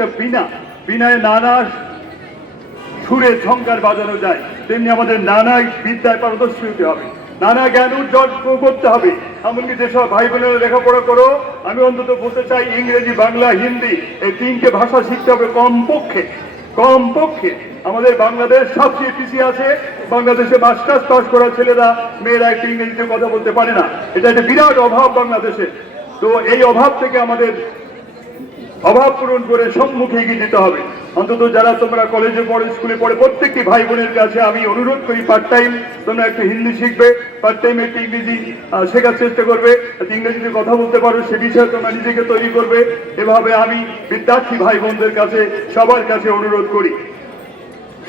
একটা বিনা, বিনায় নানা সুরে ঝঙ্কার বাজানো যায়। তেমনি আমাদের নানা বিদ্যায় পারদর্শী হতে হবে। নানা জ্ঞান উজ্জ্বল করতে হবে। এমনকি যেসব ভাই বোনেরা লেখাপড়া করো, আমি অন্তত বলতে চাই ইংরেজি, বাংলা, হিন্দি, এই তিনটে ভাষা শিখতে হবে কমপক্ষে কমপক্ষে। আমাদের বাংলাদেশ সবচেয়ে পিছিয়ে আছে। বাংলাদেশে মাস্টার্স পাস করা ছেলেরা, মেয়েরা একটু ইংরেজিতে কথা বলতে পারে না। এটা একটা বিরাট অভাব বাংলাদেশে। তো এই অভাব থেকে আমাদের অভাব পূরণ করে সম্মুখে এগিয়ে যেতে হবে। অন্তত যারা তোমরা কলেজে পড়ে স্কুলে পড়ে, প্রত্যেকটি ভাই বোনের কাছে আমি অনুরোধ করি পার্ট টাইম তোমরা একটু হিন্দি শিখবে পার্ট টাইম একটু ইংরেজি শেখার চেষ্টা করবে ইংরেজিতে কথা বলতে পারো, সে বিষয়ে তোমরা নিজেকে তৈরি করবে। এভাবে আমি বিদ্যার্থী ভাই বোনদের কাছে, সবার কাছে অনুরোধ করি।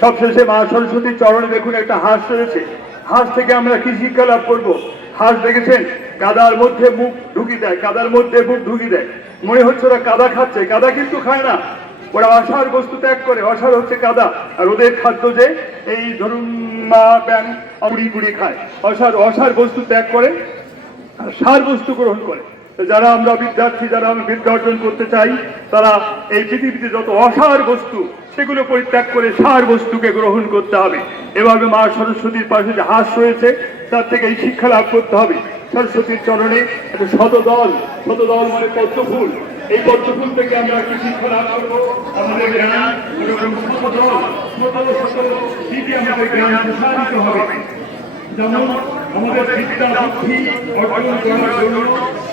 সবশেষে মা সরস্বতীর চরণে দেখুন একটা হাঁস রয়েছে। হাঁস থেকে আমরা কি শিক্ষা লাভ করব? হাঁস দেখেছেন? কাদার মধ্যে মুখ ঢুকি দেয় কাদার মধ্যে মুখ ঢুকি দেয়। মনে হচ্ছে ওরা কাদা খাচ্ছে। কাদা কিন্তু খায় না। ওরা অসার বস্তু ত্যাগ করে। অসার হচ্ছে কাদা। আর ওদের খাদ্য যে এই ধরুন মা ব্যাং আমড়ি গুড়ি খায়। অসার অসার বস্তু ত্যাগ করে আর সার বস্তু গ্রহণ করে। যারা আমরা বিদ্যার্থী, যারা আমি বিদ্যা অর্জন করতে চাই, তারা এই পৃথিবীতে যত অসার বস্তু, সেগুলো পরিত্যাগ করে সার বস্তুকে গ্রহণ করতে হবে। এভাবে মা সরস্বতীর পাশে যে হাস রয়েছে, তার থেকে এই শিক্ষা লাভ করতে হবে। সরস্বতীর চরণে একটা শতদল শতদল মানে পদ্মফুল এই পদ্মফুল থেকে আমরা কি শিক্ষা লাভ করবো আমাদের জ্ঞান এরকম শতদল শত শত দিকে আমাদের জ্ঞান প্রসারিত হবে যেমন আমাদের বিদ্যা বুদ্ধি অর্জন করার জন্য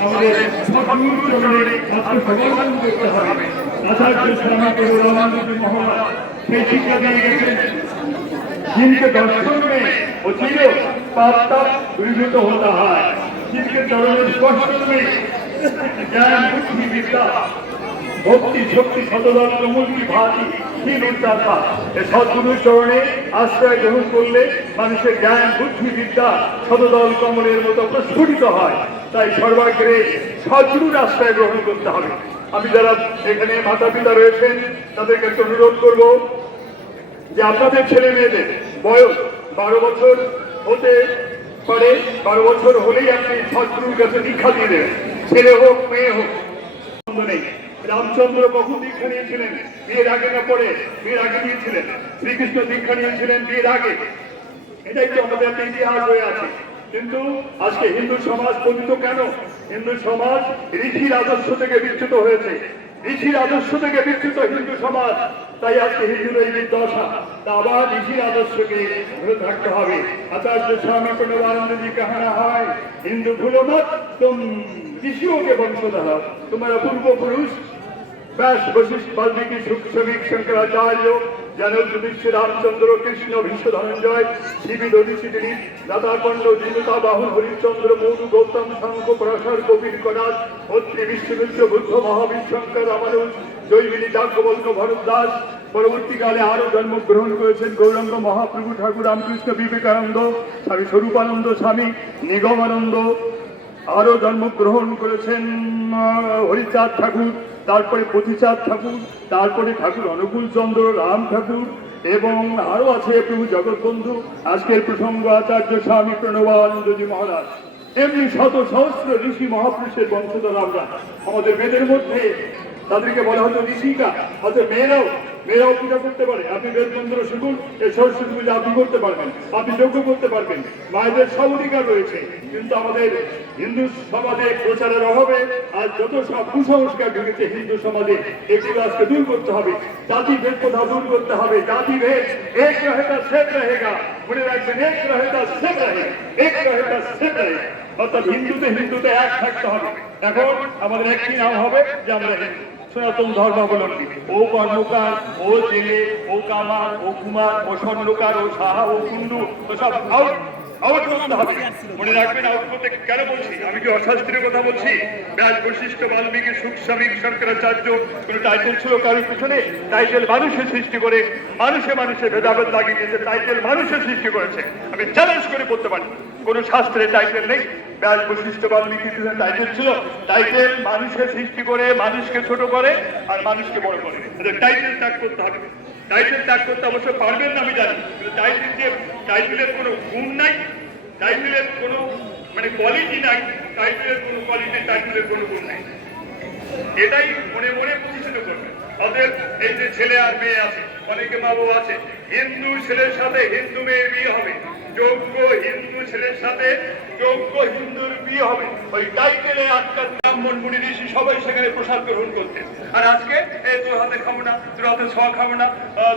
আমাদের সদ্গুরু চরণে আত্মসমর্পণ করতে হবে আচার্য স্বামী প্রভুরামানন্দ মহারাজ সেই শিক্ষা দিয়ে গেছেন जिनके दर्शन में वो चिरो पाता विभूत होता है চরণের জ্ঞান, বুদ্ধি, বিদ্যা, ভক্তি, শক্তি কমুক্তি ভাতি এ সদ্গুরুর চরণে আশ্রয় গ্রহণ করলে মানুষের জ্ঞান, বুদ্ধি, বিদ্যা সতদল কমলের মতো প্রস্ফুটিত হয়। তাই সর্বাগ্রে সদ্গুরুর আশ্রয় গ্রহণ করতে হবে। আমি যারা এখানে মাতা পিতা রয়েছেন, তাদেরকে একটু অনুরোধ করব যে আপনাদের ছেলে মেয়েদের বয়স বারো বছর হতে পারে বারো বছর হলেই আপনি সদ্গুরুর কাছে দীক্ষা দিয়ে দেবেন। ছেলে হোক, মেয়ে হোক রামচন্দ্র কখন দীক্ষা নিয়েছিলেন, বিয়ের আগে না পরে, বিয়ের আগে নিয়েছিলেন। শ্রীকৃষ্ণ দীক্ষা নিয়েছিলেন বিয়ের আগে। এটাই তো আমাদের একটা ইতিহাস হয়ে আছে। কিন্তু আজকে হিন্দু সমাজ পতিত কেন? হিন্দু সমাজ ঋষির আদর্শ থেকে বিচ্যুত হয়েছে। ঋষির আদর্শ থেকে বিকৃত হিন্দু সমাজ, তাই আজকে হিন্দুদের এই দশা তা আবার ঋষির আদর্শকে ধরে থাকতে হবে। আচার্য স্বামী প্রণবানন্দজি কাহানা হয়। হিন্দু ভুলো মত তুম ঋষিওকে বংশধর তোমার পূর্বপুরুষ ব্যাস বশিষ্ঠ বাল্মীকি সুখসবিক শঙ্করাচার্য জানক বিশ্ব রামচন্দ্র, কৃষ্ণ বিশ্ব ধনঞ্জয় শিবি দধিশিবিনী দাতাকণ্ড জিনতা বাহুল, হরিশ্চন্দ্র মৌরু গৌতম, শঙ্খ পরাশর কবির করাজ অত্রি বিশ্বমিত্র বুদ্ধ মহাবীর শঙ্কর রামানুজ, জৈমিনী যাজ্ঞবল্ক ভরত দাস। পরবর্তীকালে আরও জন্মগ্রহণ করেছেন গৌরাঙ্গ মহাপ্রভু ঠাকুর রামকৃষ্ণ বিবেকানন্দ, স্বামী স্বরূপানন্দ, স্বামী নিগমানন্দ। আরও জন্মগ্রহণ করেছেন হরিচাঁদ ঠাকুর। তারপরে পতিচাঁদ ঠাকুর, তারপরে ঠাকুর অনুকূল চন্দ্র, রাম ঠাকুর, এবং আরও আছে প্রভু জগৎবন্ধু, আজকের প্রসঙ্গ আচার্য স্বামী প্রণবানন্দজি মহারাজ। এমনি শত সহস্র ঋষি মহাপুরুষের বংশধর আমরা। আমাদের বেদের মধ্যে তাদেরকে বলা হতো ঋষিকা। হয়তো মেয়েরাও মেয়েরাও পূজা করতে পারে। আপনি বেদ মন্ত্র শিখুন এই সরস্বতী পূজা আপনি করতে পারবেন। আপনি যজ্ঞ করতে পারবেন। মায়েদের সব অধিকার রয়েছে। কিন্তু আমাদের হিন্দু সমাজে প্রচারের অভাবে আজ যত সব কুসংস্কার ঢুকেছে হিন্দু সমাজে, এগুলো আজকে দূর করতে হবে। জাতি ভেদ কোথাও দূর করতে হবে। জাতি ভেদ এক রহেগা সেব রহেগা। মনে রাখবেন, এক রহেগা সেব রহে। এক রহেগা সেব রহে। অর্থাৎ হিন্দুতে হিন্দুতে এক থাকতে হবে। এখন আমাদের একটি নাম হবে, যে আমরা হিন্দু। সনাতন ধর্মাবলম্বী। ও কর্মকার, ও জেলে, ও কামার, ও কুমার, ও স্বর্ণকার, ও সাহা, ও কুন্ডু ও সব আউট আউট চ্যালেঞ্জ করে বলতে পারি, কোন শাস্ত্রে টাইটেল নেই। ব্যাস, বৈশিষ্ট্য, বাল্মীকি টাইটেল ছিল। টাইটেল মানুষের সৃষ্টি করে, মানুষকে ছোট করে, আর মানুষকে বড় করে। টাইটেল ত্যাগ করতে হবে। টাইটেল ত্যাগ করতে অবশ্য পারবেন না, আমি জানি। টাইটেল যে টাইটেলের কোনো গুণ নাই, টাইটেলের কোনো মানে কোয়ালিটি নাই, টাইটেলের কোনো কোয়ালিটি টাইটেলের কোনো গুণ নাই। এটাই মনে মনে প্রতিষ্ঠিত করবে তাদের এই যে ছেলে আর মেয়ে আছে, অনেকে মা বাবা আছে, হিন্দু ছেলের সাথে হিন্দু মেয়ে বিয়ে হবে। যোগ্য হিন্দু ছেলের সাথে যোগ্য হিন্দুর বিয়ে হবে। ওই টাইটেলে আজকাল ব্রাহ্মণ, মুনি ঋষি সবাই সেখানে প্রসাদ গ্রহণ করতে আর আজকে তোর হাতে খাব না, তোর হাতে ছোঁয়া খাব না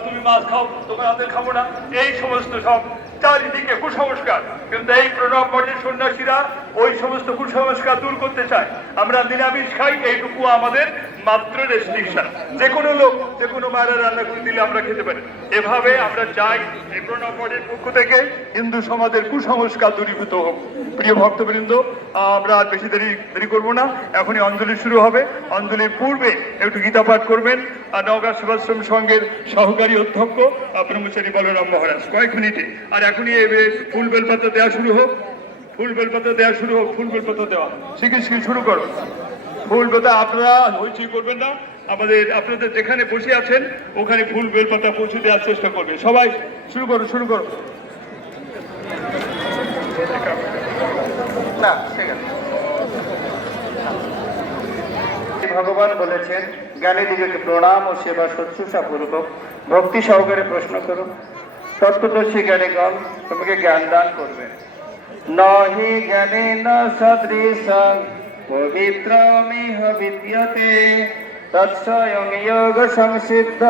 তুমি মাছ খাও, তোমার হাতে খাব না। এই সমস্ত সব চারিদিকে কুসংস্কার। কিন্তু এই প্রণব মঠের সন্ন্যাসীরা ওই সমস্ত কুসংস্কার দূর করতে চায়। আমরা নিরামিষ খাই, এইটুকু আমাদের মাত্র রেস্ট্রিকশন যে কোনো লোক, যে কোনো মায়েরা রান্না করে দিলে আমরা খেতে পারি। এভাবে আমরা চাই, এই পক্ষ থেকে হিন্দু সমাজের কুসংস্কার দূরীভূত হোক। প্রিয় ভক্তবৃন্দ, আমরা আর বেশি দেরি দেরি করব না। এখনই অঞ্জলি শুরু হবে। অঞ্জলির পূর্বে একটু গীতা পাঠ করবেন। আর নওগাঁ সেবাশ্রম সংঘের সহকারী অধ্যক্ষ, ব্রহ্মচারী বলরাম মহারাজ। কয়েক মিনিটে। আর এখনই ফুল বেলপাতা দেওয়া শুরু হোক। ফুল বেলপাতা দেওয়া শুরু হোক, ফুল বেলপাতা দেওয়া। শিখে শিখে শুরু করো। ফুল বেলপাতা আপনারা হইচই করবেন না। আমাদের, আপনাদের যেখানে বসে আছেন, ওখানে ফুল বেলপাতা পৌঁছে দেওয়ার চেষ্টা করবে। সবাই শুরু করো শুরু করো। না ভগবান বলেছেন, জ্ঞানী দিগকে প্রণাম ও সেবা শুশ্রূষা পূর্বক ভক্তি সহকারে প্রশ্ন করুন। তত্ত্বদর্শী জ্ঞানীগণ তোমাকে জ্ঞান দান করবে নহি জ্ঞানে ন সদৃশ পবিত্রমিহ বিদ্যতে তৎস্বয়ং যোগ সংসিদ্ধ